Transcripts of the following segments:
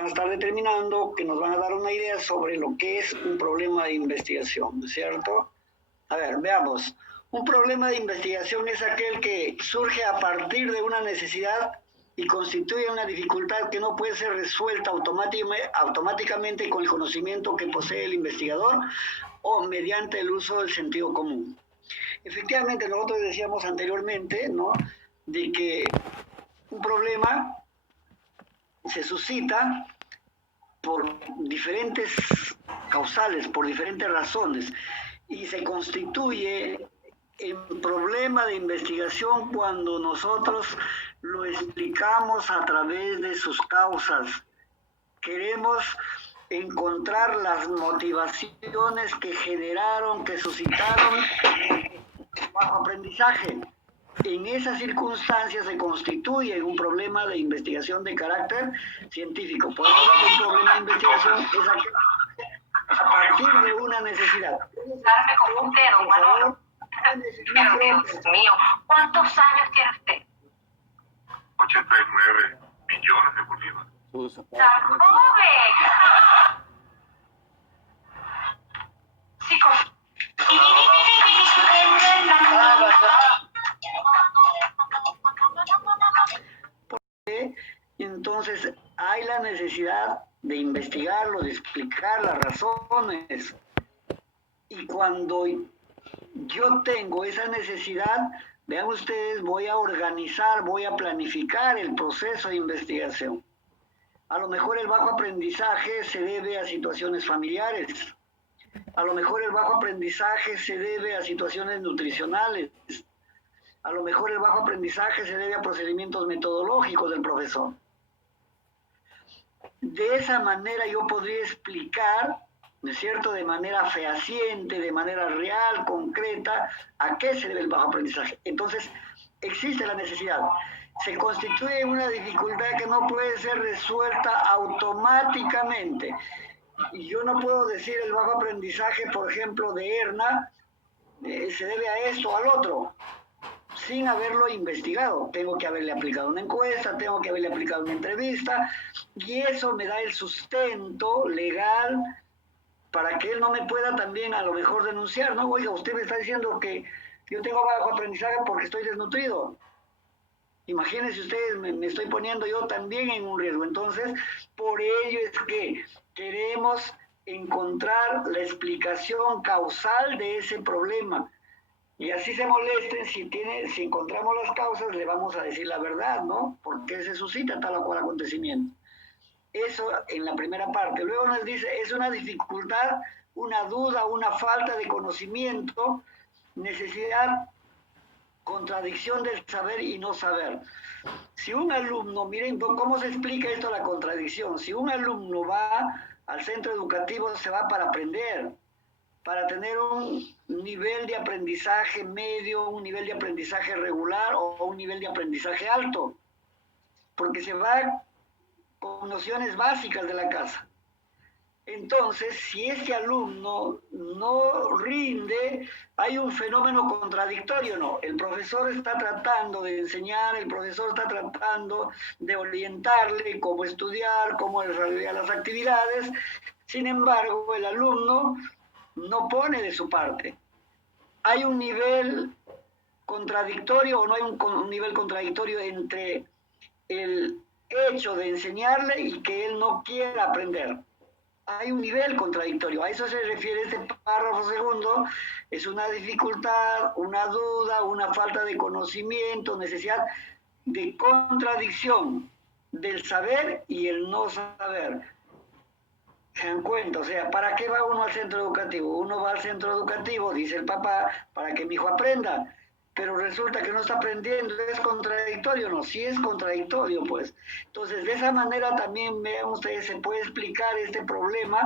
van a estar determinando, que nos van a dar una idea sobre lo que es un problema de investigación, ¿cierto? A ver, veamos. Un problema de investigación es aquel que surge a partir de una necesidad y constituye una dificultad que no puede ser resuelta automáticamente con el conocimiento que posee el investigador o mediante el uso del sentido común. Efectivamente, nosotros decíamos anteriormente, ¿no?, de que un problema se suscita por diferentes causales, por diferentes razones, y se constituye en problema de investigación cuando nosotros lo explicamos a través de sus causas. Queremos encontrar las motivaciones que generaron, que suscitaron bajo aprendizaje. En esas circunstancias se constituye un problema de investigación de carácter científico. Por eso un problema de investigación es aquel a partir de una necesidad. Darme con usted, don Manolo. Pero Dios mío, ¿cuántos años tiene usted? 89 millones de bolívares. ¡Tan joven! Chicos. Entonces hay la necesidad de investigarlo, de explicar las razones. Y cuando yo tengo esa necesidad, vean ustedes, voy a organizar, voy a planificar el proceso de investigación. A lo mejor el bajo aprendizaje se debe a situaciones familiares. A lo mejor el bajo aprendizaje se debe a situaciones nutricionales. A lo mejor el bajo aprendizaje se debe a procedimientos metodológicos del profesor. De esa manera yo podría explicar, ¿no es cierto?, de manera fehaciente, de manera real, concreta, a qué se debe el bajo aprendizaje. Entonces, existe la necesidad. Se constituye una dificultad que no puede ser resuelta automáticamente. Y yo no puedo decir el bajo aprendizaje, por ejemplo, de Erna, se debe a esto o al otro, sin haberlo investigado. Tengo que haberle aplicado una encuesta, tengo que haberle aplicado una entrevista, y eso me da el sustento legal para que él no me pueda también a lo mejor denunciar, ¿no? Oiga, usted me está diciendo que yo tengo bajo aprendizaje porque estoy desnutrido. Imagínense ustedes, me estoy poniendo yo también en un riesgo. Entonces, por ello es que queremos encontrar la explicación causal de ese problema. Y así se molesten, si encontramos las causas, le vamos a decir la verdad, ¿no? ¿Por qué se suscita tal o cual acontecimiento? Eso en la primera parte. Luego nos dice, es una dificultad, una duda, una falta de conocimiento, necesidad, contradicción del saber y no saber. Si un alumno, miren cómo se explica esto, la contradicción. Si un alumno va al centro educativo, se va para aprender, para tener un nivel de aprendizaje medio, un nivel de aprendizaje regular o un nivel de aprendizaje alto, porque se va con nociones básicas de la casa. Entonces, si este alumno no rinde, hay un fenómeno contradictorio, ¿no? El profesor está tratando de enseñar, el profesor está tratando de orientarle cómo estudiar, cómo desarrollar las actividades. Sin embargo, el alumno no pone de su parte. Hay un nivel contradictorio o no hay un nivel contradictorio entre el hecho de enseñarle y que él no quiera aprender. Hay un nivel contradictorio, a eso se refiere este párrafo segundo, es una dificultad, una duda, una falta de conocimiento, necesidad de contradicción del saber y el no saber. Se dan cuenta, o sea, ¿para qué va uno al centro educativo? Uno va al centro educativo, dice el papá, para que mi hijo aprenda, pero resulta que no está aprendiendo, es contradictorio, ¿no? Sí es contradictorio, pues. Entonces, de esa manera también, vean ustedes, se puede explicar este problema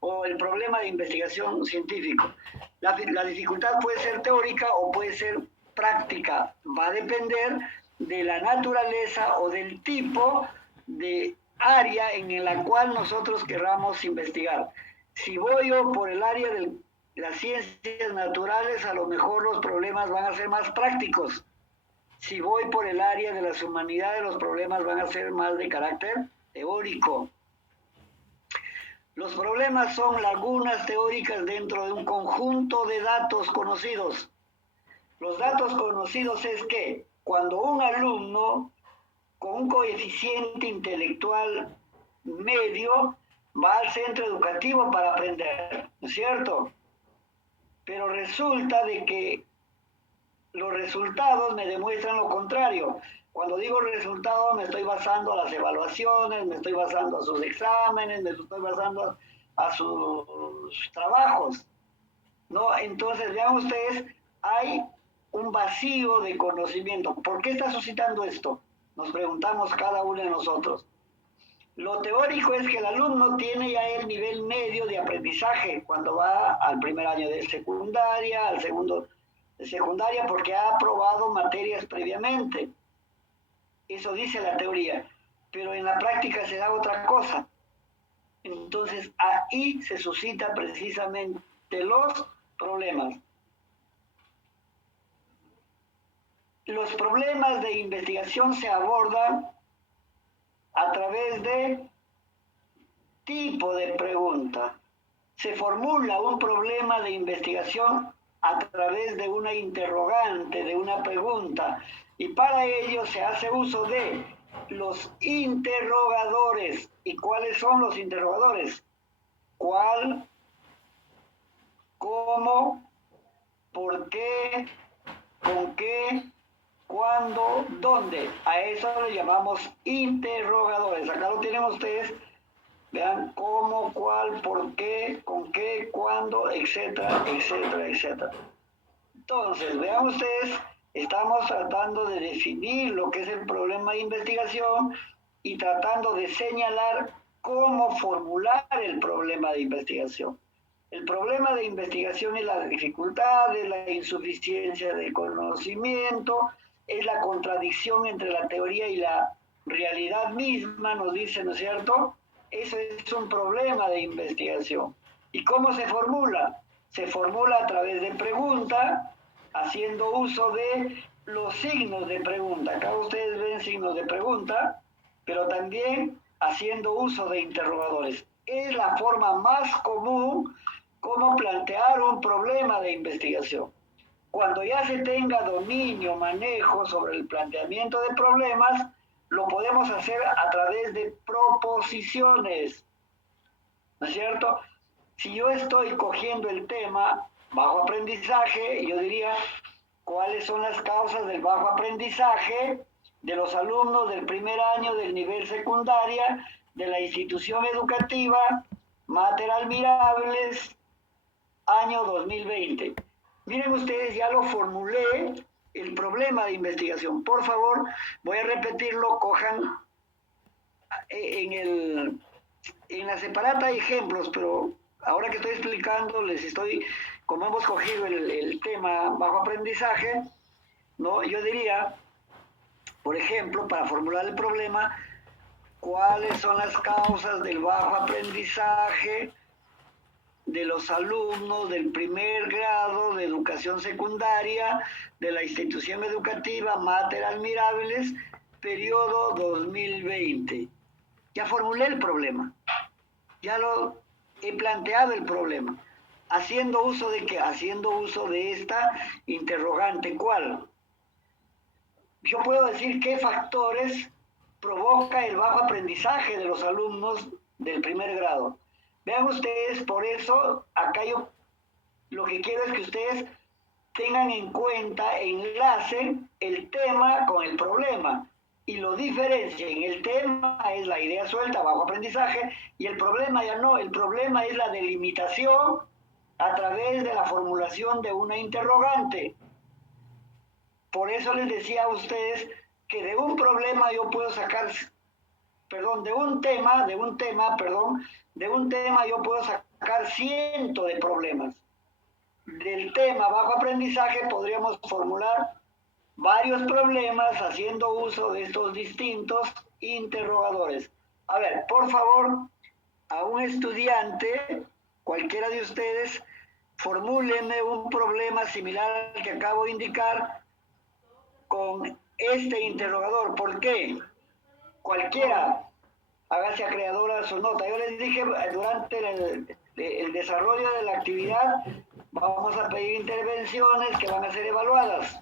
o el problema de investigación científico. La dificultad puede ser teórica o puede ser práctica, va a depender de la naturaleza o del tipo de área en la cual nosotros querramos investigar. Si voy yo por el área de las ciencias naturales, a lo mejor los problemas van a ser más prácticos. Si voy por el área de las humanidades, los problemas van a ser más de carácter teórico. Los problemas son lagunas teóricas dentro de un conjunto de datos conocidos. Los datos conocidos es que cuando un alumno con un coeficiente intelectual medio va al centro educativo para aprender, ¿no es cierto? Pero resulta de que los resultados me demuestran lo contrario. Cuando digo resultados me estoy basando a las evaluaciones, me estoy basando a sus exámenes, me estoy basando a sus trabajos, ¿no? Entonces, vean ustedes, hay un vacío de conocimiento. ¿Por qué está suscitando esto? Nos preguntamos cada uno de nosotros. Lo teórico es que el alumno tiene ya el nivel medio de aprendizaje cuando va al primer año de secundaria, al segundo de secundaria, porque ha aprobado materias previamente. Eso dice la teoría, pero en la práctica se da otra cosa. Entonces ahí se suscitan precisamente los problemas. Los problemas de investigación se abordan a través de tipo de pregunta. Se formula un problema de investigación a través de una interrogante, de una pregunta, y para ello se hace uso de los interrogadores. ¿Y cuáles son los interrogadores? ¿Cuál? ¿Cómo? ¿Por qué? ¿Con qué? ¿Cuándo? ¿Dónde? A eso le llamamos interrogadores. Acá lo tienen ustedes. Vean cómo, cuál, por qué, con qué, cuándo, etcétera, etcétera, etcétera. Entonces, vean ustedes, estamos tratando de definir lo que es el problema de investigación y tratando de señalar cómo formular el problema de investigación. El problema de investigación es la dificultad, es la insuficiencia de conocimiento, es la contradicción entre la teoría y la realidad misma, nos dice, ¿no es cierto? Eso es un problema de investigación. ¿Y cómo se formula? Se formula a través de pregunta, haciendo uso de los signos de pregunta. Acá ustedes ven signos de pregunta, pero también haciendo uso de interrogadores. Es la forma más común como plantear un problema de investigación. Cuando ya se tenga dominio, manejo sobre el planteamiento de problemas, lo podemos hacer a través de proposiciones, ¿no es cierto? Si yo estoy cogiendo el tema bajo aprendizaje, yo diría cuáles son las causas del bajo aprendizaje de los alumnos del primer año del nivel secundaria de la institución educativa Mater Almirables, año 2020. Miren ustedes, ya lo formulé, el problema de investigación. Por favor, voy a repetirlo, cojan en la separata hay ejemplos, pero ahora que estoy explicando, como hemos cogido el tema bajo aprendizaje, ¿no? Yo diría, por ejemplo, para formular el problema, ¿cuáles son las causas del bajo aprendizaje de los alumnos del primer grado de educación secundaria de la institución educativa Mater Almirables, periodo 2020? Ya formulé el problema, ya lo he planteado el problema. ¿Haciendo uso de qué? Haciendo uso de esta interrogante. ¿Cuál? Yo puedo decir qué factores provoca el bajo aprendizaje de los alumnos del primer grado. Vean ustedes, por eso acá yo lo que quiero es que ustedes tengan en cuenta, enlacen el tema con el problema y lo diferencien. El tema es la idea suelta, bajo aprendizaje, y el problema ya no, el problema es la delimitación a través de la formulación de una interrogante. Por eso les decía a ustedes que de un problema yo puedo sacar, de un tema yo puedo sacar cientos de problemas. Del tema bajo aprendizaje podríamos formular varios problemas haciendo uso de estos distintos interrogadores. A ver, por favor, a un estudiante, cualquiera de ustedes, formúlenme un problema similar al que acabo de indicar con este interrogador. ¿Por qué? Cualquiera. hágase acreedora de su nota. Yo les dije durante el desarrollo de la actividad, vamos a pedir intervenciones que van a ser evaluadas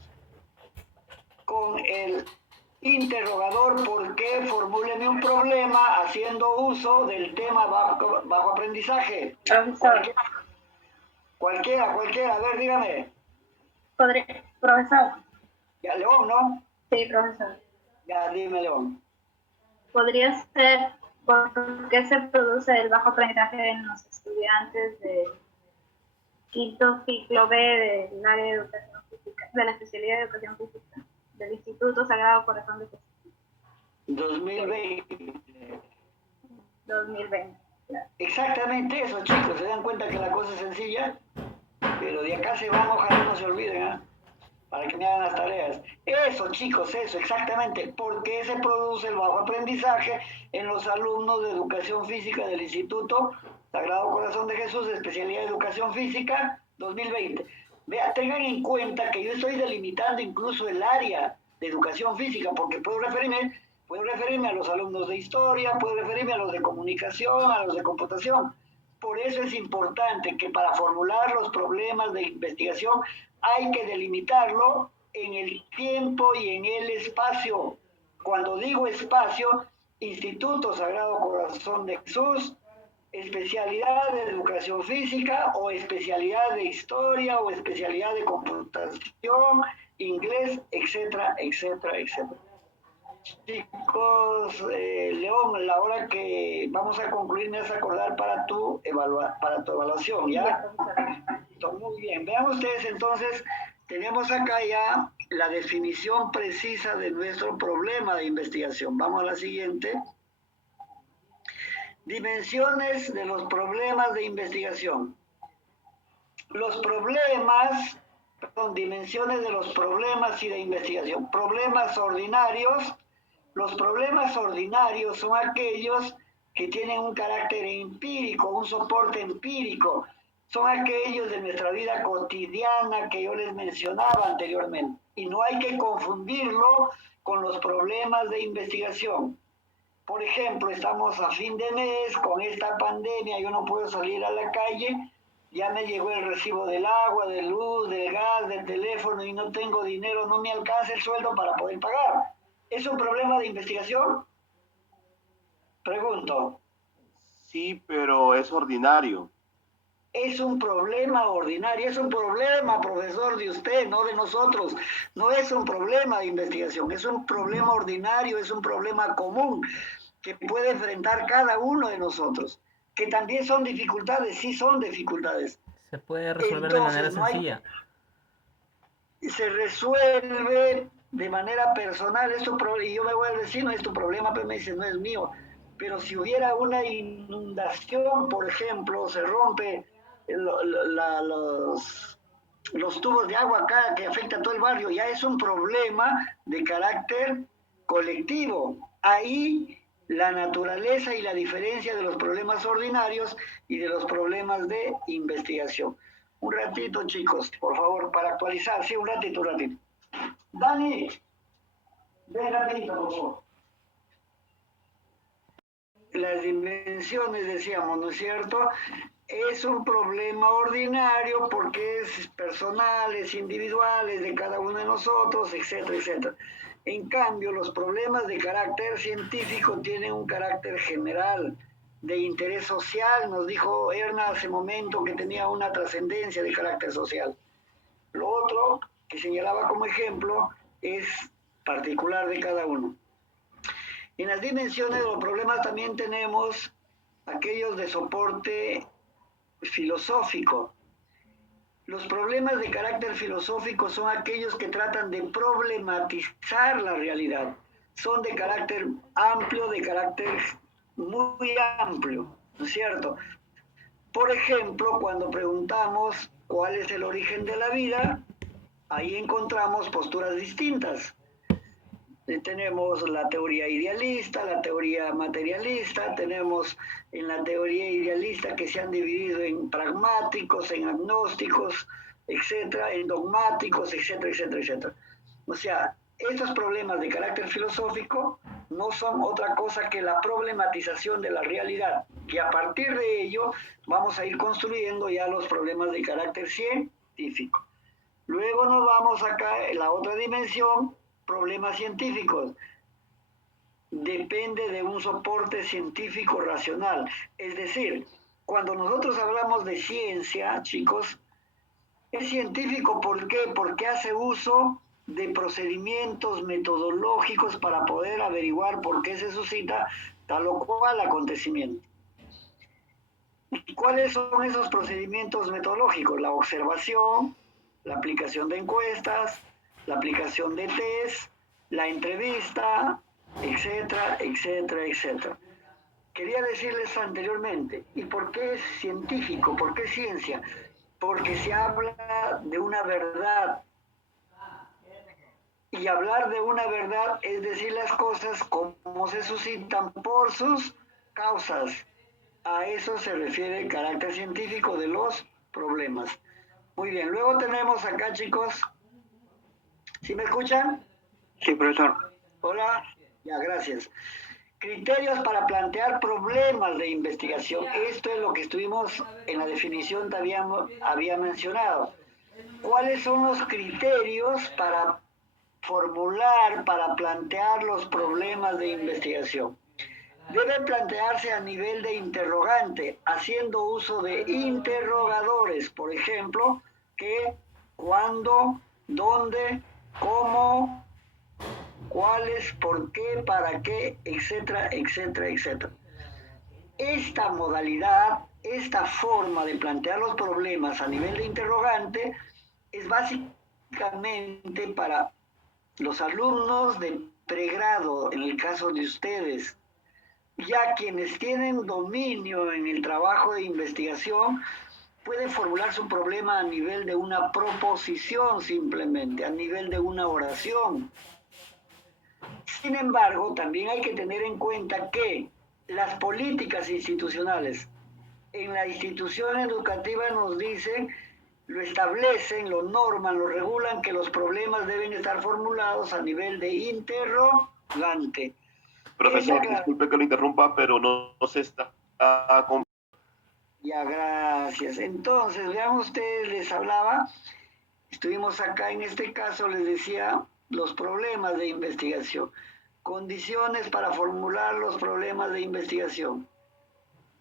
con el interrogador. ¿Por qué? Formúleme un problema haciendo uso del tema bajo aprendizaje. Profesor. Cualquiera. A ver, dígame. Profesor. Ya, León, ¿no? Sí, profesor. Ya, dime, León. ¿Podría ser por qué se produce el bajo aprendizaje en los estudiantes de quinto ciclo B del área de educación física, de la especialidad de educación física, del Instituto Sagrado Corazón de Jesús? 2020. 2020. Claro. Exactamente eso, chicos. ¿Se dan cuenta que la cosa es sencilla? Pero de acá se van, ojalá no se olviden, ¿eh? Para que me hagan las tareas. Eso, chicos, eso, exactamente. ¿Por qué se produce el bajo aprendizaje en los alumnos de educación física del Instituto Sagrado Corazón de Jesús, especialidad de educación física 2020? Vea, tengan en cuenta que yo estoy delimitando incluso el área de educación física, porque puedo referirme a los alumnos de historia, puedo referirme a los de comunicación, a los de computación. Por eso es importante que para formular los problemas de investigación hay que delimitarlo en el tiempo y en el espacio. Cuando digo espacio, Instituto Sagrado Corazón de Jesús, especialidad de educación física o especialidad de historia o especialidad de computación, inglés, etcétera, etcétera, etcétera. Chicos, León, la hora que vamos a concluir me vas a acordar para tu evaluación, ¿ya? Muy bien, vean ustedes entonces, tenemos acá ya la definición precisa de nuestro problema de investigación. Vamos a la siguiente. Dimensiones de los problemas de investigación. Dimensiones de los problemas y de investigación. Problemas ordinarios. Los problemas ordinarios son aquellos que tienen un carácter empírico, un soporte empírico. Son aquellos de nuestra vida cotidiana que yo les mencionaba anteriormente. Y no hay que confundirlo con los problemas de investigación. Por ejemplo, estamos a fin de mes, con esta pandemia, yo no puedo salir a la calle, ya me llegó el recibo del agua, de luz, del gas, del teléfono y no tengo dinero, no me alcanza el sueldo para poder pagar. ¿Es un problema de investigación? Pregunto. Sí, pero es ordinario. Es un problema ordinario, es un problema, profesor, de usted, no de nosotros. No es un problema de investigación, es un problema ordinario, es un problema común que puede enfrentar cada uno de nosotros. Que también son dificultades, sí son dificultades. Se puede resolver de manera sencilla. Se resuelve de manera personal, y yo me voy al vecino, es tu problema, pero me dice, no es mío. Pero si hubiera una inundación, por ejemplo, se rompe los tubos de agua acá que afecta a todo el barrio, ya es un problema de carácter colectivo. Ahí la naturaleza y la diferencia de los problemas ordinarios y de los problemas de investigación. Un ratito, chicos, por favor, para actualizar. Sí, un ratito. Dani, ven rapidito, por favor. Las dimensiones, decíamos, ¿no es cierto? Es un problema ordinario porque es personal, es individual, es de cada uno de nosotros, etcétera, etcétera. En cambio, los problemas de carácter científico tienen un carácter general, de interés social. Nos dijo Erna hace momento que tenía una trascendencia de carácter social. Lo otro que señalaba como ejemplo es particular de cada uno. En las dimensiones de los problemas también tenemos aquellos de soporte filosófico. Los problemas de carácter filosófico son aquellos que tratan de problematizar la realidad. Son de carácter amplio, de carácter muy amplio, ¿no es cierto? Por ejemplo, cuando preguntamos cuál es el origen de la vida, ahí encontramos posturas distintas. Tenemos la teoría idealista, la teoría materialista, tenemos en la teoría idealista que se han dividido en pragmáticos, en agnósticos, etcétera, en dogmáticos, etcétera, etcétera, etcétera. O sea, estos problemas de carácter filosófico no son otra cosa que la problematización de la realidad, que a partir de ello vamos a ir construyendo ya los problemas de carácter científico. Luego nos vamos acá en la otra dimensión, problemas científicos. Depende de un soporte científico racional. Es decir, cuando nosotros hablamos de ciencia, chicos, es científico, ¿por qué? Porque hace uso de procedimientos metodológicos para poder averiguar por qué se suscita tal o cual acontecimiento. ¿Y cuáles son esos procedimientos metodológicos? La observación, la aplicación de encuestas, la aplicación de test, la entrevista, etcétera, etcétera, etcétera. Quería decirles anteriormente, ¿y por qué es científico? ¿Por qué ciencia? Porque se habla de una verdad. Y hablar de una verdad es decir las cosas como se suscitan por sus causas. A eso se refiere el carácter científico de los problemas. Muy bien, luego tenemos acá, chicos, ¿sí me escuchan? Sí, profesor. Hola, ya, gracias. Criterios para plantear problemas de investigación. Esto es lo que estuvimos en la definición que había mencionado. ¿Cuáles son los criterios para formular, para plantear los problemas de investigación? Deben plantearse a nivel de interrogante, haciendo uso de interrogadores, por ejemplo, qué, cuándo, dónde, cómo, cuáles, por qué, para qué, etcétera, etcétera, etcétera. Esta modalidad, esta forma de plantear los problemas a nivel de interrogante es básicamente para los alumnos de pregrado, en el caso de ustedes, ya quienes tienen dominio en el trabajo de investigación pueden formular su problema a nivel de una proposición simplemente, a nivel de una oración. Sin embargo, también hay que tener en cuenta que las políticas institucionales en la institución educativa nos dicen, lo establecen, lo norman, lo regulan, que los problemas deben estar formulados a nivel de interrogante. Profesor, disculpe que lo interrumpa, pero no se está... Ya, gracias. Entonces, vean ustedes, les hablaba, estuvimos acá en este caso, les decía, los problemas de investigación. Condiciones para formular los problemas de investigación.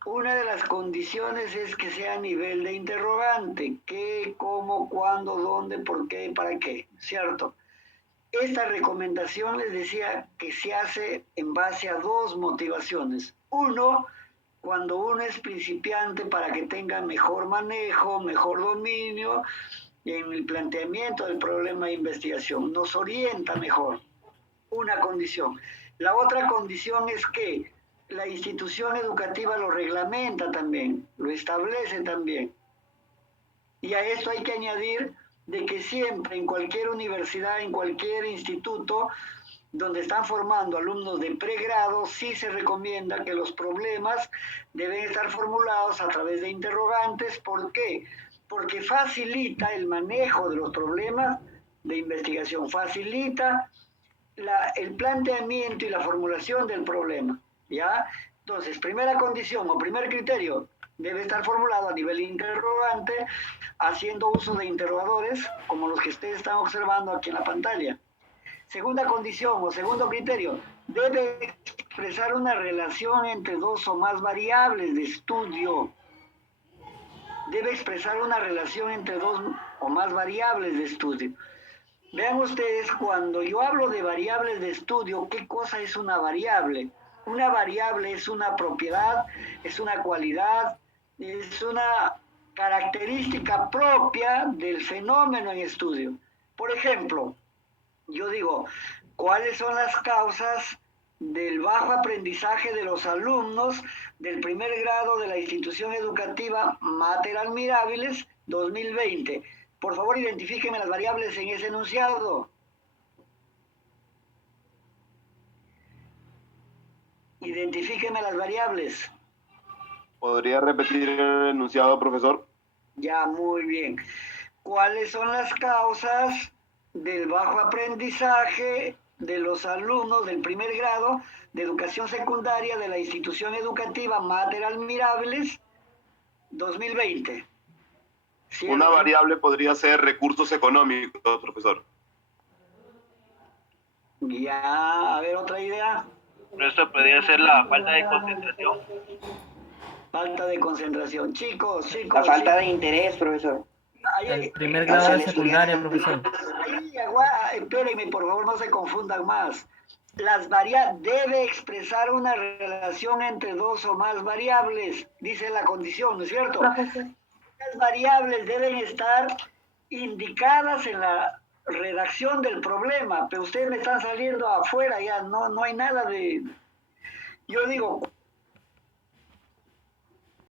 Una de las condiciones es que sea a nivel de interrogante. ¿Qué, cómo, cuándo, dónde, por qué, para qué? ¿Cierto? Esta recomendación les decía que se hace en base a dos motivaciones. Uno, cuando uno es principiante para que tenga mejor manejo, mejor dominio en el planteamiento del problema de investigación. Nos orienta mejor. Una condición. La otra condición es que la institución educativa lo reglamenta también, lo establece también. Y a esto hay que añadir de que siempre en cualquier universidad, en cualquier instituto donde están formando alumnos de pregrado, sí se recomienda que los problemas deben estar formulados a través de interrogantes. ¿Por qué? Porque facilita el manejo de los problemas de investigación, facilita el planteamiento y la formulación del problema, ¿ya? Entonces, primera condición o primer criterio, debe estar formulado a nivel interrogante, haciendo uso de interrogadores, como los que ustedes están observando aquí en la pantalla. Segunda condición o segundo criterio, debe expresar una relación entre dos o más variables de estudio. Debe expresar una relación entre dos o más variables de estudio. Vean ustedes, cuando yo hablo de variables de estudio, ¿qué cosa es una variable? Una variable es una propiedad, es una cualidad, es una característica propia del fenómeno en estudio. Por ejemplo, yo digo, ¿cuáles son las causas del bajo aprendizaje de los alumnos del primer grado de la institución educativa Mater Admirabiles 2020? Por favor, identifíquenme las variables en ese enunciado. Identifíquenme las variables. ¿Podría repetir el enunciado, profesor? Ya, muy bien. ¿Cuáles son las causas del bajo aprendizaje de los alumnos del primer grado de educación secundaria de la institución educativa Mater Admirables 2020. ¿Cierto? Una variable podría ser recursos económicos, profesor. Ya, a ver, otra idea. Pero esto podría ser la falta de concentración. Falta de concentración. Chicos. La falta de interés, profesor. El primer grado de secundaria, profesor. Espérenme, por favor, no se confundan más. Debe expresar una relación entre dos o más variables, dice la condición, ¿no es cierto? Profesor. Las variables deben estar indicadas en la redacción del problema, pero ustedes me están saliendo afuera ya, no hay nada de... Yo digo,